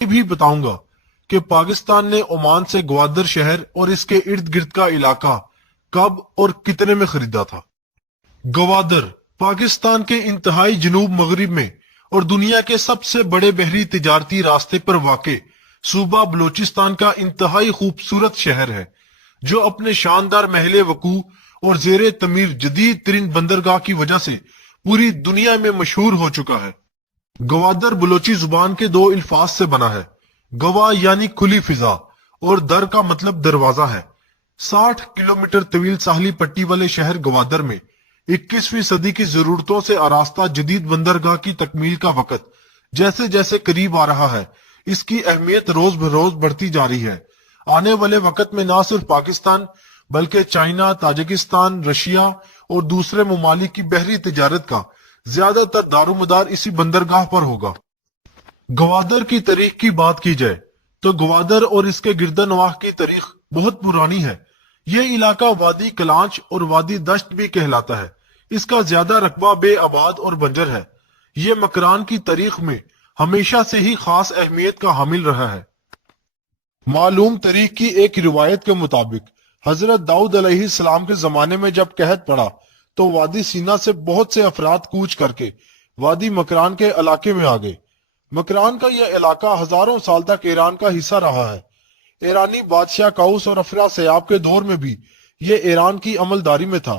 یہ بھی بتاؤں گا کہ پاکستان نے عمان سے گوادر شہر اور اس کے ارد گرد کا علاقہ کب اور کتنے میں خریدا تھا۔ گوادر پاکستان کے انتہائی جنوب مغرب میں اور دنیا کے سب سے بڑے بحری تجارتی راستے پر واقع صوبہ بلوچستان کا انتہائی خوبصورت شہر ہے، جو اپنے شاندار محل وقوع اور زیر تعمیر جدید ترین بندرگاہ کی وجہ سے پوری دنیا میں مشہور ہو چکا ہے۔ گوادر بلوچی زبان کے دو الفاظ سے بنا ہے، گوا یعنی کھلی فضا اور در کا مطلب دروازہ ہے۔ 60 کلومیٹر طویل ساحلی پٹی والے شہر گوادر میں 21ویں صدی کی ضرورتوں سے آراستہ جدید بندرگاہ کی تکمیل کا وقت جیسے جیسے قریب آ رہا ہے، اس کی اہمیت روز بروز بڑھتی جا رہی ہے۔ آنے والے وقت میں نہ صرف پاکستان بلکہ چائنا، تاجکستان، رشیا اور دوسرے ممالک کی بحری تجارت کا زیادہ تر دار و مدار اسی بندرگاہ پر ہوگا۔ گوادر کی تاریخ کی بات کی جائے تو گوادر اور اس کے گرد و نواح کی تاریخ بہت پرانی ہے۔ یہ علاقہ وادی کلانچ اور وادی دشت بھی کہلاتا ہے۔ اس کا زیادہ رقبہ بے آباد اور بنجر ہے۔ یہ مکران کی تاریخ میں ہمیشہ سے ہی خاص اہمیت کا حامل رہا ہے۔ معلوم تاریخ کی ایک روایت کے مطابق حضرت داؤد علیہ السلام کے زمانے میں جب قحط پڑا تو وادی سینا سے بہت سے افراد کوچ کر کے وادی مکران کے علاقے میں آ گئے۔ مکران کا یہ علاقہ ہزاروں سال تک ایران کا حصہ رہا ہے۔ ایرانی بادشاہ کاؤس اور افرا سیاب کے دور میں بھی یہ ایران کی عملداری میں تھا۔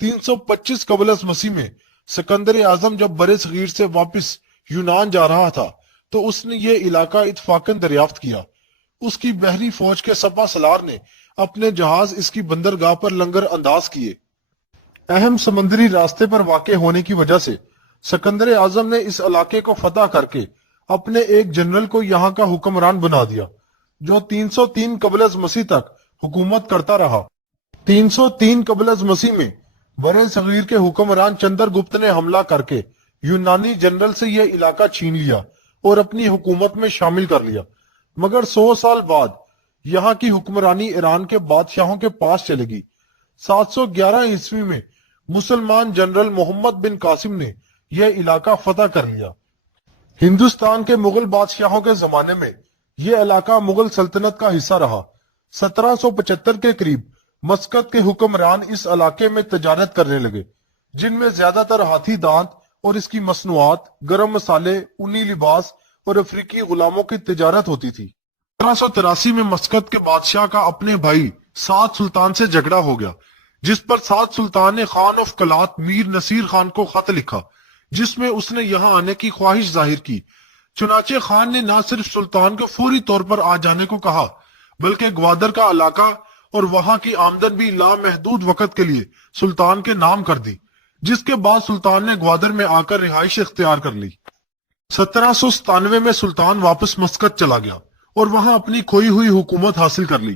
325 قبل از مسیح میں سکندر اعظم جب بر صغیر سے واپس یونان جا رہا تھا تو اس نے یہ علاقہ اتفاقاً دریافت کیا۔ اس کی بحری فوج کے سپہ سالار نے اپنے جہاز اس کی بندرگاہ پر لنگر انداز کیے۔ اہم سمندری راستے پر واقع ہونے کی وجہ سے سکندر اعظم نے اس علاقے کو فتح کر کے اپنے ایک جنرل کو یہاں کا حکمران بنا دیا، جو 303 قبل از مسیح تک حکومت کرتا رہا۔ 303 قبل از مسیح میں بر صغیر کے حکمران چندر گپت نے حملہ کر کے یونانی جنرل سے یہ علاقہ چھین لیا اور اپنی حکومت میں شامل کر لیا، مگر 100 سال بعد یہاں کی حکمرانی ایران کے بادشاہوں کے پاس چلے گی۔ 711 عیسوی میں مسلمان جنرل محمد بن قاسم نے یہ علاقہ فتح کر لیا۔ ہندوستان کے مغل بادشاہوں کے زمانے میں یہ علاقہ مغل سلطنت کا حصہ رہا۔ 1775 کے قریب مسقط کے حکمران اس علاقے میں تجارت کرنے لگے، جن میں زیادہ تر ہاتھی دانت اور اس کی مصنوعات، گرم مسالے، اونی لباس اور افریقی غلاموں کی تجارت ہوتی تھی۔ 1783 میں مسقط کے بادشاہ کا اپنے بھائی سعد سلطان سے جھگڑا ہو گیا، جس پر سعد سلطان نے خان آف کلات میر نصیر خان کو خط لکھا، جس میں اس نے یہاں آنے کی خواہش ظاہر کی۔ چنانچہ خان نے نہ صرف سلطان کو فوری طور پر آ جانے کو کہا، بلکہ گوادر کا علاقہ اور وہاں کی آمدن بھی لامحدود وقت کے لیے سلطان کے نام کر دی، جس کے بعد سلطان نے گوادر میں آ کر رہائش اختیار کر لی۔ 1797 میں سلطان واپس مسقط چلا گیا اور وہاں اپنی کھوئی ہوئی حکومت حاصل کر لی۔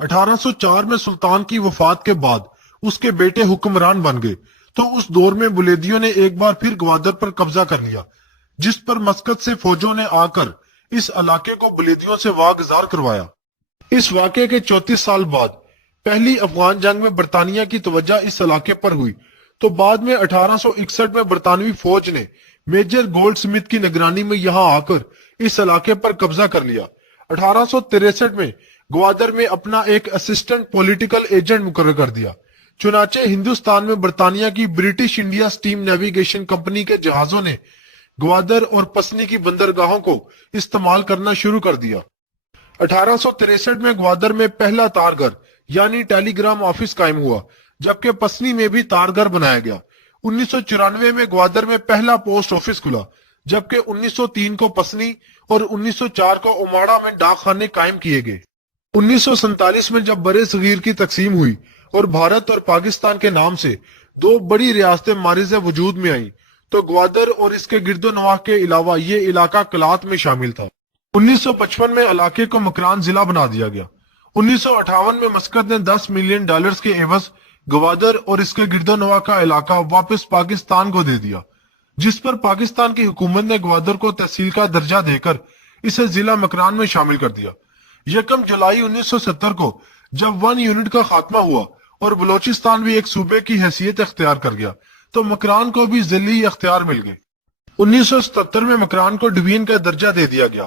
1804 میں سلطان کی وفات کے بعد اس کے بیٹے حکمران بن گئے، تو اس دور میں بلیدیوں نے ایک بار پھر گوادر پر قبضہ کر لیا، جس پر مسقط سے فوجوں نے آ کر اس علاقے کو بلیدیوں سے واگزار کروایا۔ اس واقعے کے 34 سال بعد پہلی افغان جنگ میں برطانیہ کی توجہ اس علاقے پر ہوئی، تو بعد میں 1861 میں برطانوی فوج نے میجر گولڈ سمتھ کی نگرانی میں یہاں آ کر اس علاقے پر قبضہ کر لیا۔ 1863 میں گوادر میں اپنا ایک اسسٹنٹ پولیٹیکل ایجنٹ مقرر کر دیا۔ چنانچہ ہندوستان میں برطانیہ کی British India steam navigation company کے جہازوں نے گوادر اور پسنی کی بندرگاہوں کو استعمال کرنا شروع کر دیا۔ 1863 میں گوادر میں پہلا تارگھر یعنی ٹیلی گرام آفس قائم ہوا، جبکہ پسنی میں بھی تارگھر بنایا گیا۔ 1994 میں گوادر میں پہلا پوسٹ آفس کھلا، جبکہ 1903 کو پسنی اور 1904 کو اماڑا میں ڈاک خانے قائم کیے گئے۔ 1947 میں جب بر صغیر کی تقسیم ہوئی اور بھارت اور پاکستان کے نام سے دو بڑی ریاستیں مارز وجود میں آئیں، تو گوادر اور اس کے گرد و نواح کے علاوہ یہ علاقہ کلات میں شامل تھا۔ 1955 میں علاقے کو مکران ضلع بنا دیا گیا۔ 1958 میں مسقط نے $10 ملین کے عوض گوادر اور اس کے گرد و نواح کا علاقہ واپس پاکستان کو دے دیا، جس پر پاکستان کی حکومت نے گوادر کو تحصیل کا درجہ دے کر اسے ضلع مکران میں شامل کر دیا۔ 1 جولائی 1970 کو جب 1 یونٹ کا خاتمہ ہوا اور بلوچستان بھی ایک صوبے کی حیثیت اختیار کر گیا، تو مکران کو بھی ضلعی اختیار مل گئے۔ 1977 میں مکران کو ڈویژن کا درجہ دے دیا گیا۔